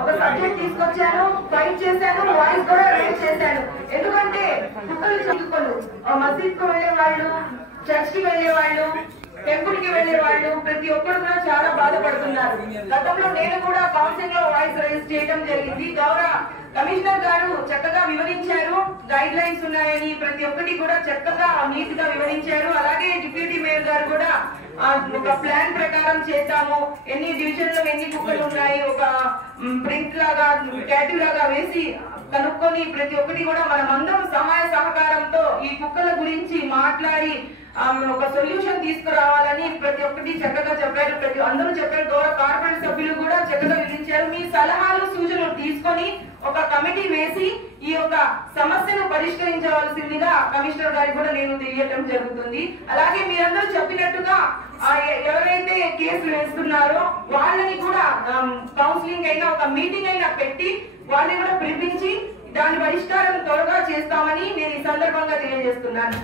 ఒక సబ్జెక్ట్ తీసుకొచ్చాను, ఫైట్ చేశాను, వాయిస్ కూడా రేస్ చేశాను. ఎందుకంటే కుక్కలు చదువుకోలు మసీద్ కు వెళ్లే వాళ్ళు, చర్చ్ కి వెళ్లే వాళ్ళు, టెంపుల్ కి వెళ్లే వాళ్ళు ప్రతి ఒక్కరు కూడా చాలా బాధపడుతున్నారు. గతంలో నేను కూడా కౌన్సిల్ లో వాయిస్ రేస్ చేయడం జరిగింది. గౌరవ కమిషనర్ గారు చక్కగా వివరించారు, గైడ్ లైన్స్ ఉన్నాయని ప్రతి ఒక్కటి కూడా చక్కగా నీట్ గా వివరించారు. అలాగే డిప్యూటీ మేయర్ గారు కూడా ఒక ప్లాన్ ప్రకారం చేద్దాము, ఎన్ని డివిజన్ లో ఎన్ని కుక్కలు ఉన్నాయి, ఒక ప్రింట్ లాగా క్యాటివ్ లాగా వేసి కనుక్కొని ప్రతి ఒక్కటి కూడా మనమందరం సహాయ సహకారంతో ఈ కుక్కల గురించి మాట్లాడి ఒక సొల్యూషన్ తీసుకురావాలని ప్రతి ఒక్కటి చక్కగా చెప్పారు. అందరూ చెప్పారు. గౌరవ కార్పొరేట్ సభ్యులు కూడా చక్కగా వివరించారు. మీ సలహాలు సూచనలు తీసుకొని ఒక కమిటీ వేసి ఈ యొక్క సమస్యను పరిష్కరించవలసిందిగా కమిషనర్ గారికి కూడా నేను తెలియటం జరుగుతుంది. అలాగే మీరందరూ చెప్పినట్టుగా ఎవరైతే కేసులు వేస్తున్నారో వాళ్ళని కూడా కౌన్సిలింగ్ అయినా ఒక మీటింగ్ అయినా పెట్టి వాళ్ళని కూడా పిలిపించి దాని పరిష్కారం త్వరగా చేస్తామని నేను ఈ సందర్భంగా తెలియజేస్తున్నాను.